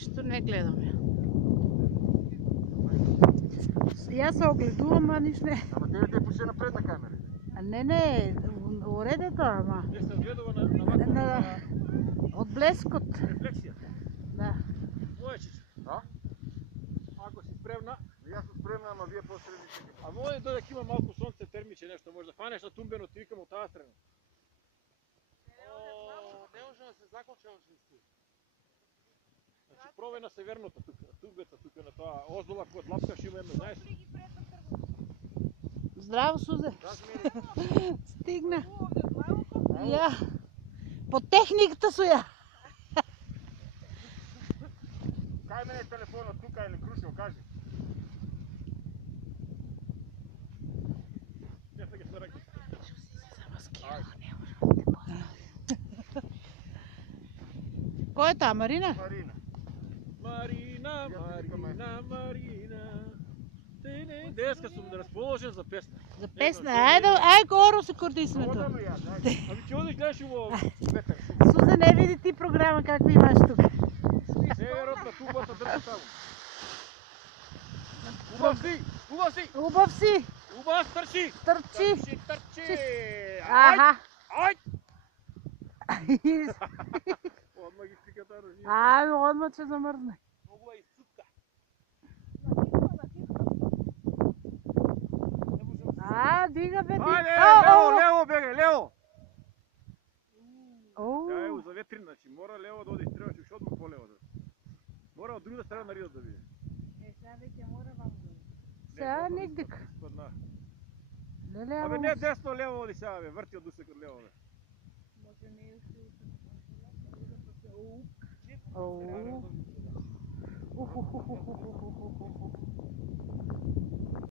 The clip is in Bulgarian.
Нищо не гледаме. Аз се огледувам, а нищо не. Ама тебе те пуше напред на камера. Не, уред е това, ама. Не се огледува на От блескот. рефлексия. Да. Можеш. Да? Ако си спремна, И аз съм спремна, ама вие после решите. а може да дойде има малко слънце, термиче нещо, може да хванеш на тумбено, ти викам от тази страна. Не може да се закоча от листи. Значи пробай на северното тук, на тумбета, тук на това озола, кod лапка ще има едно, знаеш? Здраво, Сузе. Да, смени. Стигна. Я. По техниката су я. Кай мене телефона тук или крушил, кажи. Не са ги съръки. Кой е та, Марина? Марина. Марина. Деска съм разположен за песна. За песна. Ай, горо се кордисме Вода тук. ми я, дай. Ами ти одиш гледаш его ветър. Суза, не види ти програма какви имаш тук. Северът на тубата държа само. Убав си! Убав си! Убав си. Убав търчи! Търчи. Търчи! Аха. Ай! Отма ги пиката ръжи. Ами, отма ще замързне. Много е изцупка. Дига бе ти. Айде, лево, бегай, лево! Тя е заветрина, значи мора лево да одиш, трябваше още отма по-лево да. Мора от другата страна на ридът да види. Сега вече мора вам да. Сега нигдик. Абе не десно лево оди сега бе, върти от дусек от лево бе. Може не е